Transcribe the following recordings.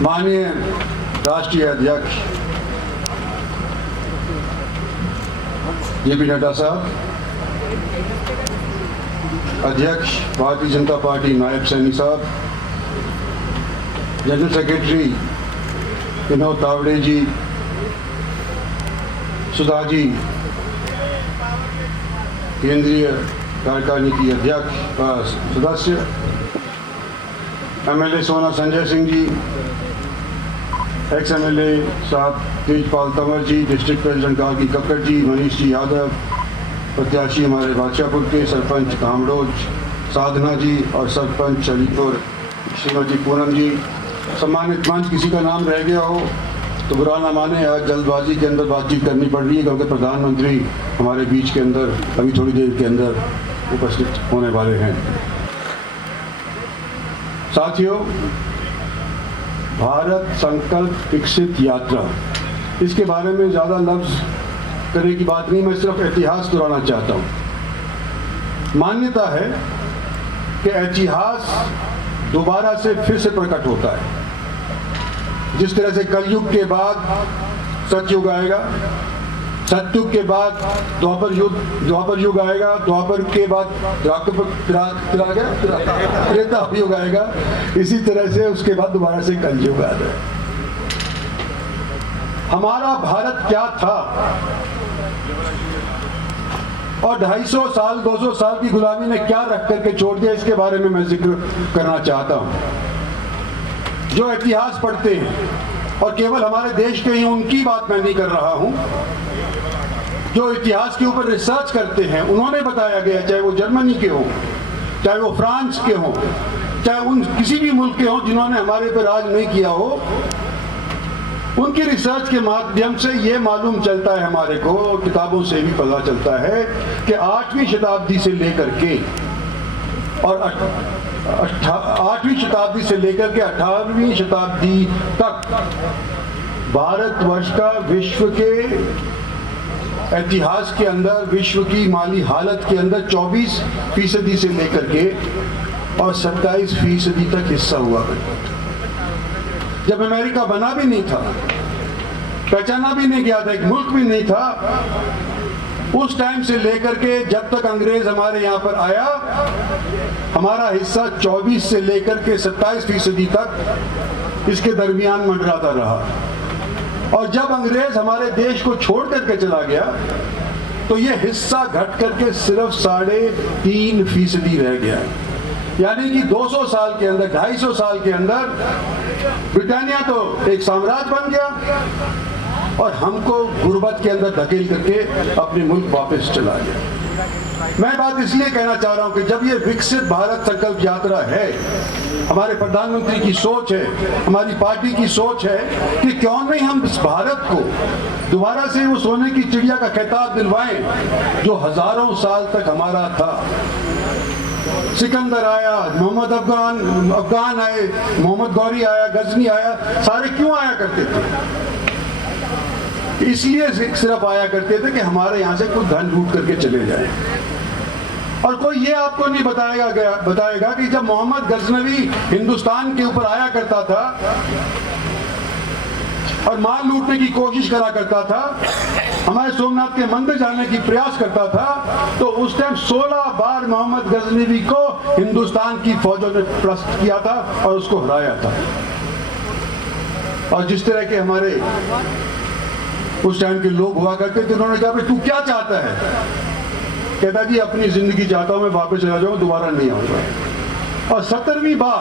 माननीय राष्ट्रीय अध्यक्ष जेपी नड्डा साहब, अध्यक्ष भारतीय जनता पार्टी नायब सैनी साहब, जनरल सेक्रेटरी विनोद तावड़े जी, सुधा जी, केंद्रीय कार्यकारिणी की अध्यक्ष व सदस्य, एमएलए सोना संजय सिंह जी, एक्स एमएलए साहब तेजपाल तंवर जी, डिस्ट्रिक्ट प्रेसिडेंट गार्गी कक्कड़ जी, मनीष जी यादव, प्रत्याशी हमारे बादशाहपुर के सरपंच कामरोज साधना जी और सरपंच अलीपुर श्रीमती पूनम जी, सम्मानित मंच, किसी का नाम रह गया हो तो बुरा ना माने। आज जल्दबाजी के अंदर बातचीत करनी पड़ रही है क्योंकि प्रधानमंत्री हमारे बीच के अंदर अभी थोड़ी देर के अंदर उपस्थित होने वाले हैं। साथियों, भारत संकल्प विकसित यात्रा, इसके बारे में ज़्यादा लफ्ज़ करने की बात नहीं, मैं सिर्फ इतिहास दोहराना चाहता हूँ। मान्यता है कि इतिहास दोबारा से फिर से प्रकट होता है। जिस तरह से कलयुग के बाद सतयुग आएगा, सतयुग के बाद द्वापर युग आएगा, द्वापर के बाद त्रेता युग आएगा, इसी तरह से उसके बाद दोबारा से कलयुग आ जाए। हमारा भारत क्या था और 250 साल 200 साल की गुलामी ने क्या रख करके छोड़ दिया, इसके बारे में मैं जिक्र करना चाहता हूं। जो इतिहास पढ़ते हैं, और केवल हमारे देश के ही उनकी बात मैं नहीं कर रहा हूं, जो इतिहास के ऊपर रिसर्च करते हैं, उन्होंने बताया गया, चाहे वो जर्मनी के हों, चाहे वो फ्रांस के हों, चाहे उन किसी भी मुल्क के हों जिन्होंने हमारे पर राज नहीं किया हो, उनकी रिसर्च के माध्यम से ये मालूम चलता है, हमारे को किताबों से भी पता चलता है कि 8वीं शताब्दी से लेकर के और 8वीं शताब्दी से लेकर के 18वीं शताब्दी तक भारतवर्ष का विश्व के इतिहास के अंदर, विश्व की माली हालत के अंदर 24% से लेकर के और 27% तक हिस्सा हुआ करता था। जब अमेरिका बना भी नहीं था, पहचाना भी नहीं गया था, एक मुल्क भी नहीं था, उस टाइम से लेकर के जब तक अंग्रेज हमारे यहाँ पर आया, हमारा हिस्सा 24 से लेकर के 27% तक इसके दरमियान मंडराता रहा। और जब अंग्रेज हमारे देश को छोड़ करके चला गया तो ये हिस्सा घट करके सिर्फ 3.5% रह गया। यानी कि 200 साल के अंदर, 250 साल के अंदर ब्रिटानिया तो एक साम्राज्य बन गया और हमको गुर्बत के अंदर धकेल करके अपने मुल्क वापस चला गया। मैं बात इसलिए कहना चाह रहा हूं कि जब ये विकसित भारत संकल्प यात्रा है, हमारे प्रधानमंत्री की सोच है, हमारी पार्टी की सोच है कि क्यों नहीं हम इस भारत को दोबारा से वो सोने की चिड़िया का खिताब दिलवाएं जो हजारों साल तक हमारा था। सिकंदर आया, मोहम्मद अफगान आए, मोहम्मद गौरी आया, गजनी आया, सारे क्यों आया करते थे? इसलिए सिर्फ आया करते थे कि हमारे यहाँ से कुछ धन लूट करके चले जाए। और कोई ये आपको नहीं बताएगा कि जब मोहम्मद गजनवी हिंदुस्तान के ऊपर आया करता था और माल लूटने की कोशिश करा करता था, हमारे सोमनाथ के मंदिर जाने की प्रयास करता था, तो उस टाइम 16 बार मोहम्मद गजनवी को हिंदुस्तान की फौजों ने परास्त किया था और उसको हराया था। और जिस तरह के हमारे उस टाइम के लोग हुआ करते थे, उन्होंने कहा भाई तू क्या चाहता है? कहता जी अपनी जिंदगी चाहता हूं, मैं वापस चला जाऊं, दोबारा नहीं आऊंगा। और 17वीं बार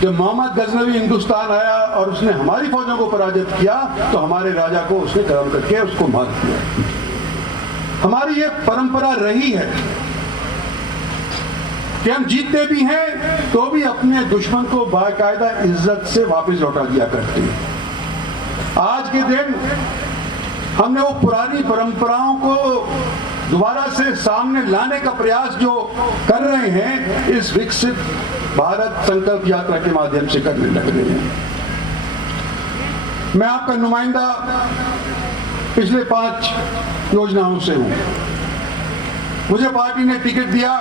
जब मोहम्मद गजनवी हिंदुस्तान आया और उसने हमारी फौजों को पराजित किया तो हमारे राजा को उसने खत्म करके उसको मार दिया। हमारी ये परंपरा रही है कि हम जीतते भी हैं तो भी अपने दुश्मन को बाकायदा इज्जत से वापस लौटा दिया करते हैं। आज के दिन हमने वो पुरानी परंपराओं को दोबारा से सामने लाने का प्रयास जो कर रहे हैं, इस विकसित भारत संकल्प यात्रा के माध्यम से करने लग रहे हैं। मैं आपका नुमाइंदा पिछले 5 योजनाओं से हूं। मुझे पार्टी ने टिकट दिया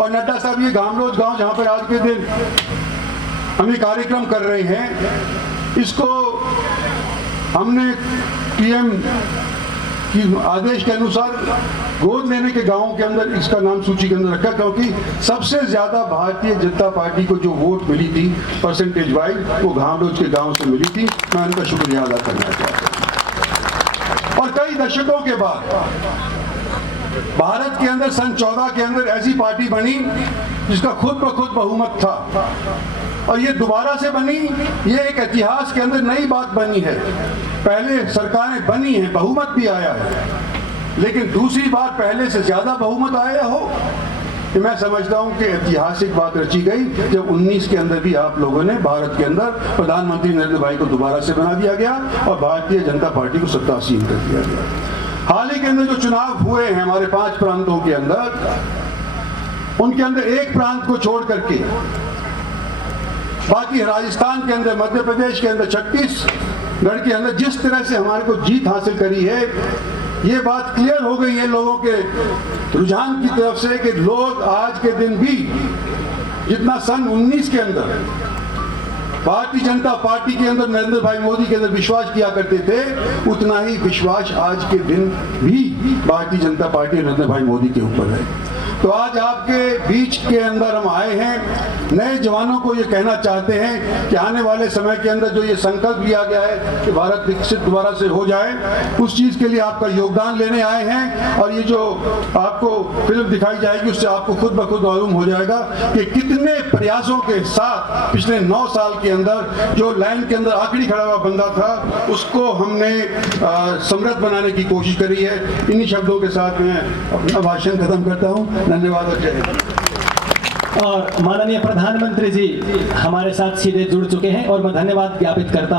और नड्डा साहब ये गामलोज गांव जहां पर आज के दिन हम ये कार्यक्रम कर रहे हैं, इसको हमने पीएम की आदेश के अनुसार गोद लेने के गांवों के अंदर इसका नाम सूची के अंदर रखा, क्योंकि सबसे ज्यादा भारतीय जनता पार्टी को जो वोट मिली थी परसेंटेज वाइज, वो गामलोज के गांव से मिली थी। मैं उनका शुक्रिया अदा करना चाहता हूं। और कई दशकों के बाद भारत के अंदर सन 14 के अंदर ऐसी पार्टी बनी जिसका खुद ब खुद बहुमत था, और ये दोबारा से बनी। ये एक इतिहास के अंदर नई बात बनी है। पहले सरकारें बनी हैं, बहुमत भी आया है, लेकिन दूसरी बार पहले से ज्यादा बहुमत आया हो, कि मैं समझता हूं कि ऐतिहासिक बात रची गई जब 19 के अंदर भी आप लोगों ने भारत के अंदर प्रधानमंत्री नरेंद्र भाई को दोबारा से बना दिया गया और भारतीय जनता पार्टी को सत्तासीन कर दिया गया। हाल ही के अंदर जो चुनाव हुए हैं हमारे 5 प्रांतों के अंदर, उनके अंदर एक प्रांत को छोड़ करके बाकी राजस्थान के अंदर, मध्य प्रदेश के अंदर, छत्तीसगढ़ के अंदर जिस तरह से हमारे को जीत हासिल करी है, ये बात क्लियर हो गई है लोगों के रुझान की तरफ से कि लोग आज के दिन भी जितना सन 19 के अंदर भारतीय जनता पार्टी के अंदर नरेंद्र भाई मोदी के अंदर विश्वास किया करते थे, उतना ही विश्वास आज के दिन भी भारतीय जनता पार्टी नरेंद्र भाई मोदी के ऊपर है। तो आज आपके बीच के अंदर हम आए हैं, नए जवानों को ये कहना चाहते हैं कि आने वाले समय के अंदर जो ये संकल्प लिया गया है कि भारत विकसित दोबारा से हो जाए, उस चीज के लिए आपका योगदान लेने आए हैं। और ये जो आपको फिल्म दिखाई जाएगी उससे आपको खुद ब खुद मालूम हो जाएगा कि कितने प्रयासों के साथ पिछले 9 साल के अंदर जो लाइन के अंदर आखिरी खड़ा हुआ बंदा था उसको हमने समृद्ध बनाने की कोशिश करी है। इन्हीं शब्दों के साथ मैं अपना भाषण खत्म करता हूँ। धन्यवाद और जय हिंद। और माननीय प्रधानमंत्री जी हमारे साथ सीधे जुड़ चुके हैं और मैं धन्यवाद ज्ञापित करता हूं।